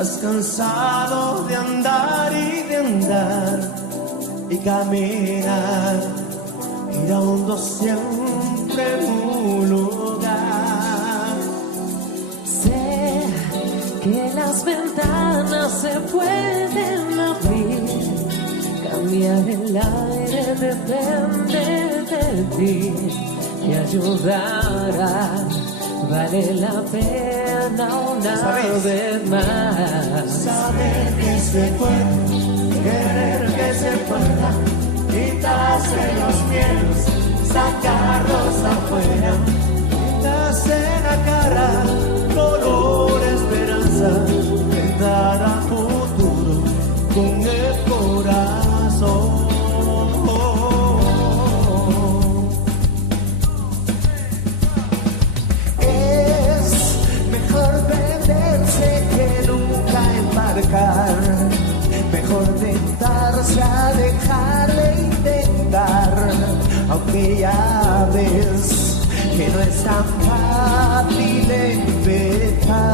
Estás cansado de andar y caminar, girando siempre en un lugar. Sé que las ventanas se pueden abrir, cambiar el aire depende de ti, te ayudará. Vale la pena una vez más. Saber que se puede, querer que se pueda, quitarse los miedos, sacarlos afuera, quitarse la cara, color esperanza, dar a futuro con el corazón. Mejor tentarse a dejar de intentar, aunque ya ves que no es tan fácil empezar.